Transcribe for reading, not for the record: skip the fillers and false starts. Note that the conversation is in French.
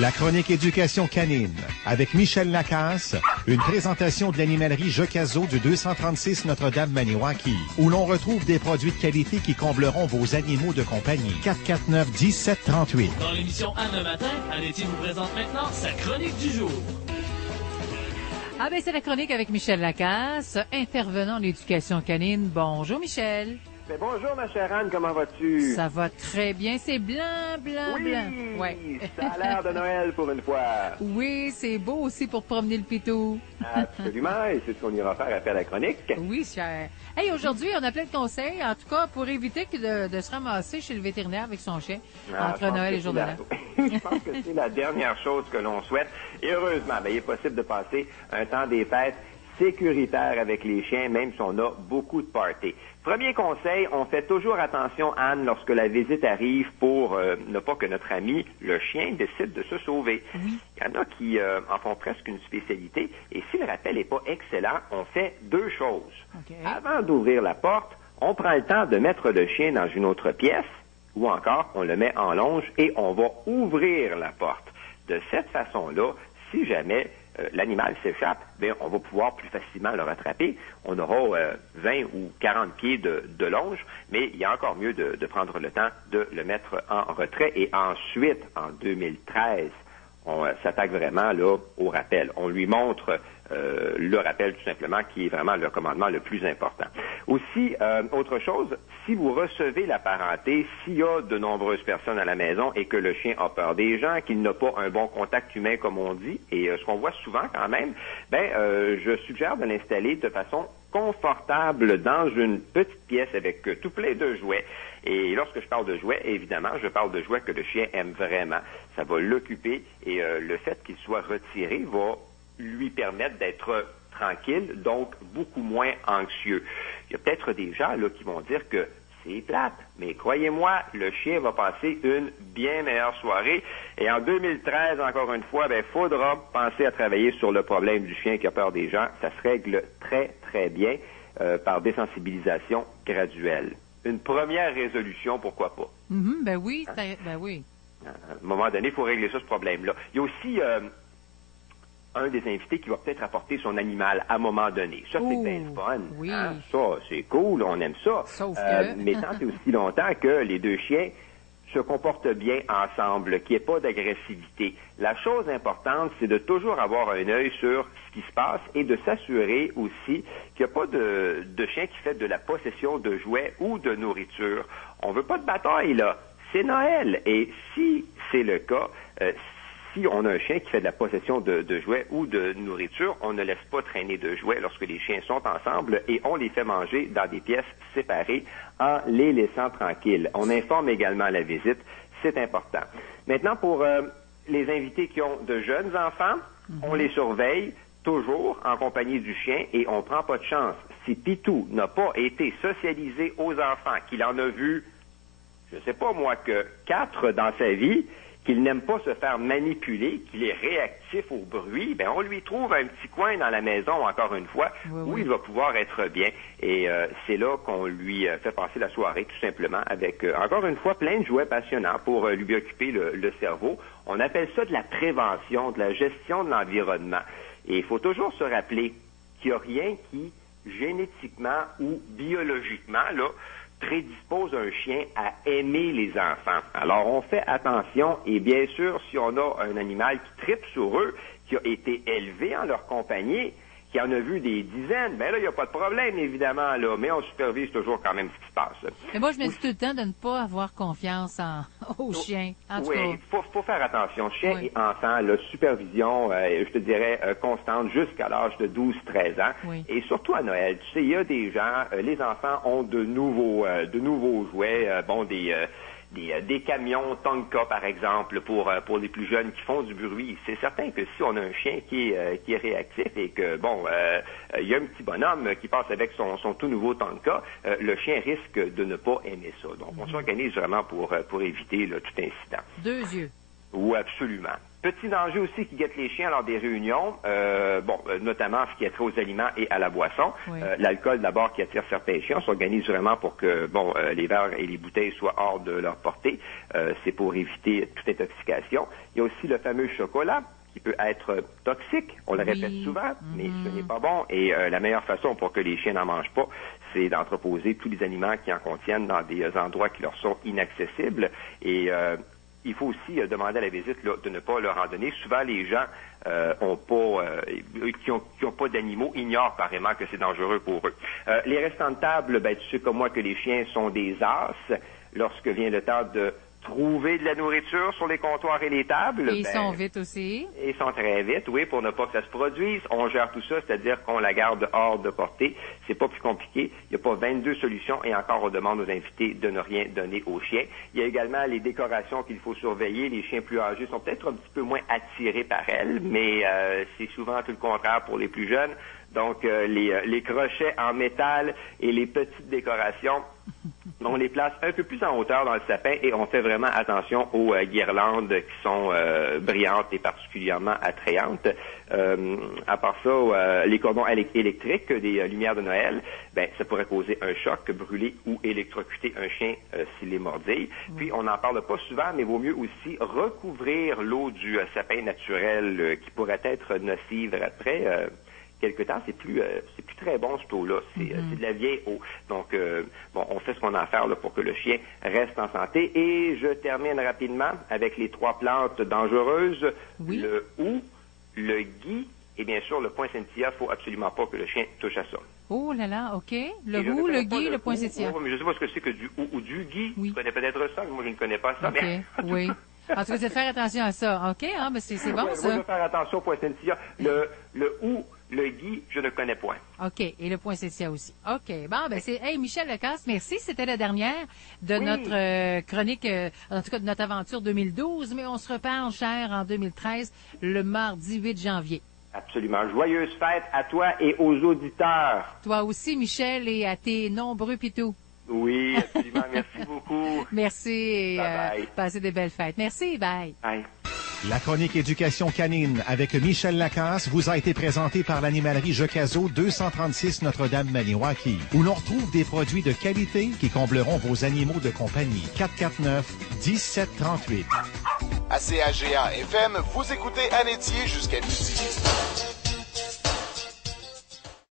La chronique éducation canine avec Michel Lacasse, une présentation de l'animalerie Jocazo du 236 Notre-Dame-Maniwaki, où l'on retrouve des produits de qualité qui combleront vos animaux de compagnie. 449-1738. Dans l'émission Anne Matin, Annetti vous présente maintenant sa chronique du jour. Ah ben c'est la chronique avec Michel Lacasse, intervenant en éducation canine. Bonjour Michel. Mais bonjour ma chère Anne, comment vas-tu? Ça va très bien, c'est blanc, blanc, oui, blanc. Ouais. Ça a l'air de Noël pour une fois. Oui, c'est beau aussi pour promener le pitou. Absolument, et c'est ce qu'on ira faire après la chronique. Oui, cher. Hey, aujourd'hui, on a plein de conseils, en tout cas, pour éviter de se ramasser chez le vétérinaire avec son chien entre Noël et jour de l'an. Je pense que c'est la dernière chose que l'on souhaite. Et heureusement, il est possible de passer un temps des fêtes sécuritaire avec les chiens, même si on a beaucoup de parties. Premier conseil, on fait toujours attention, Anne, lorsque la visite arrive pour ne pas que notre ami, le chien, décide de se sauver. Il y en a qui en font presque une spécialité. Et si le rappel n'est pas excellent, on fait deux choses. Okay. Avant d'ouvrir la porte, on prend le temps de mettre le chien dans une autre pièce, ou encore, on le met en longe et on va ouvrir la porte. De cette façon-là, si jamais l'animal s'échappe, bien, on va pouvoir plus facilement le rattraper. On aura 20 ou 40 pieds de longe, mais il y a encore mieux de prendre le temps de le mettre en retrait. Et ensuite, en 2013, on s'attaque vraiment là au rappel. On lui montre le rappel tout simplement, qui est vraiment le commandement le plus important. Aussi, autre chose, si vous recevez la parenté, s'il y a de nombreuses personnes à la maison et que le chien a peur des gens, qu'il n'a pas un bon contact humain comme on dit, et ce qu'on voit souvent quand même, je suggère de l'installer de façon confortable dans une petite pièce avec tout plein de jouets. Et lorsque je parle de jouets, évidemment, je parle de jouets que le chien aime vraiment. Ça va l'occuper et le fait qu'il soit retiré va lui permettre d'être tranquille, donc beaucoup moins anxieux. Il y a peut-être des gens là qui vont dire que c'est plate, mais croyez-moi, le chien va passer une bien meilleure soirée. Et en 2013, encore une fois, il faudra penser à travailler sur le problème du chien qui a peur des gens. Ça se règle très, très bien par désensibilisation graduelle. Une première résolution, pourquoi pas? Ben oui, ben oui. À un moment donné, il faut régler ça, ce problème-là. Il y a aussi un des invités qui va peut-être apporter son animal à un moment donné. Ça, c'est bien fun. Oui. Hein? Ça, c'est cool, on aime ça. Sauf que... mais tant et aussi longtemps que les deux chiens se comportent bien ensemble, qu'il n'y ait pas d'agressivité. La chose importante, c'est de toujours avoir un œil sur ce qui se passe et de s'assurer aussi qu'il n'y a pas de chien qui fait de la possession de jouets ou de nourriture. On veut pas de bataille, là. C'est Noël. Et si c'est le cas, si on a un chien qui fait de la possession de jouets ou de nourriture, on ne laisse pas traîner de jouets lorsque les chiens sont ensemble et on les fait manger dans des pièces séparées en les laissant tranquilles. On informe également la visite, c'est important. Maintenant, pour les invités qui ont de jeunes enfants, on les surveille toujours en compagnie du chien et on ne prend pas de chance. Si Pitou n'a pas été socialisé aux enfants, qu'il en a vu, je ne sais pas moi, que 4 dans sa vie, qu'il n'aime pas se faire manipuler, qu'il est réactif au bruit, bien, on lui trouve un petit coin dans la maison, encore une fois, où il va pouvoir être bien. Et c'est là qu'on lui fait passer la soirée, tout simplement, avec, encore une fois, plein de jouets passionnants pour lui occuper le cerveau. On appelle ça de la prévention, de la gestion de l'environnement. Et il faut toujours se rappeler qu'il n'y a rien qui, génétiquement ou biologiquement, là, prédispose un chien à aimer les enfants. Alors, on fait attention et bien sûr, si on a un animal qui tripe sur eux, qui a été élevé en leur compagnie, qui en a vu des dizaines, bien là, il n'y a pas de problème, évidemment, là, mais on supervise toujours quand même ce qui se passe. Mais moi, je me dis tout le temps de ne pas avoir confiance aux chiens. En tout cas. Oui, il faut faire attention. Chien et enfant, la supervision, je te dirais, constante jusqu'à l'âge de 12-13 ans. Oui. Et surtout à Noël. Tu sais, il y a des gens, les enfants ont de nouveaux jouets, des camions Tonka, par exemple, pour les plus jeunes qui font du bruit. C'est certain que si on a un chien qui est réactif et que, il y a un petit bonhomme qui passe avec son tout nouveau Tonka, le chien risque de ne pas aimer ça. Donc, on s'organise vraiment pour éviter là, tout incident. 2 yeux. Oui, absolument. Petit danger aussi qui guette les chiens lors des réunions, notamment ce qui est trait aux aliments et à la boisson. Oui. L'alcool, d'abord, qui attire certains chiens. On s'organise vraiment pour que les verres et les bouteilles soient hors de leur portée. C'est pour éviter toute intoxication. Il y a aussi le fameux chocolat qui peut être toxique. On le répète souvent, mais ce n'est pas bon. Et la meilleure façon pour que les chiens n'en mangent pas, c'est d'entreposer tous les aliments qui en contiennent dans des endroits qui leur sont inaccessibles. Et il faut aussi demander à la visite là, de ne pas leur en donner. Souvent, les gens qui ont pas d'animaux ignorent carrément que c'est dangereux pour eux. Les restants de table, tu sais comme moi que les chiens sont des as. Lorsque vient le temps de trouver de la nourriture sur les comptoirs et les tables. Et ils sont vite aussi. Ils sont très vite, oui, pour ne pas que ça se produise. On gère tout ça, c'est-à-dire qu'on la garde hors de portée. C'est pas plus compliqué. Il n'y a pas 22 solutions et encore, on demande aux invités de ne rien donner aux chiens. Il y a également les décorations qu'il faut surveiller. Les chiens plus âgés sont peut-être un petit peu moins attirés par elles, mais c'est souvent tout le contraire pour les plus jeunes. Donc, les crochets en métal et les petites décorations, on les place un peu plus en hauteur dans le sapin et on fait vraiment attention aux guirlandes qui sont brillantes et particulièrement attrayantes. À part ça, les cordons électriques des lumières de Noël, ça pourrait causer un choc, brûler ou électrocuter un chien s'il est mordille. Puis, on n'en parle pas souvent, mais vaut mieux aussi recouvrir l'eau du sapin naturel qui pourrait être nocive après. Quelque temps, c'est plus très bon cette eau-là. C'est de la vieille eau. Donc, on fait ce qu'on a à faire là, pour que le chien reste en santé. Et je termine rapidement avec les 3 plantes dangereuses. Oui. Le hou, le gui et bien sûr le poinsettia. Il ne faut absolument pas que le chien touche à ça. Oh là là, OK. Le hou, le gui, le poinsettia. Mais je ne sais pas ce que c'est que du hou ou du gui. Oui. Tu connais peut-être ça, mais moi je ne connais pas ça. OK, Mais... oui. En tout cas, c'est de faire attention à ça. OK, c'est bon, ça. Moi, je vais faire attention au poinsettia. Le hou, le gui, je ne connais point. OK. Et le poinsettia aussi. OK. Bon, c'est... Hey, Michel Lecasse, merci. C'était la dernière de notre chronique, en tout cas de notre aventure 2012. Mais on se reparle, cher, en 2013, le mardi 8 janvier. Absolument. Joyeuse fête à toi et aux auditeurs. Toi aussi, Michel, et à tes nombreux pitous. Oui, absolument. Merci beaucoup. Merci et passez des belles fêtes. Merci. Bye. Bye. La chronique éducation canine avec Michel Lacasse vous a été présentée par l'animalerie Jocazo 236 Notre-Dame-Maniwaki, où l'on retrouve des produits de qualité qui combleront vos animaux de compagnie. 449-1738. À CAGA FM, vous écoutez à l'étier jusqu'à midi.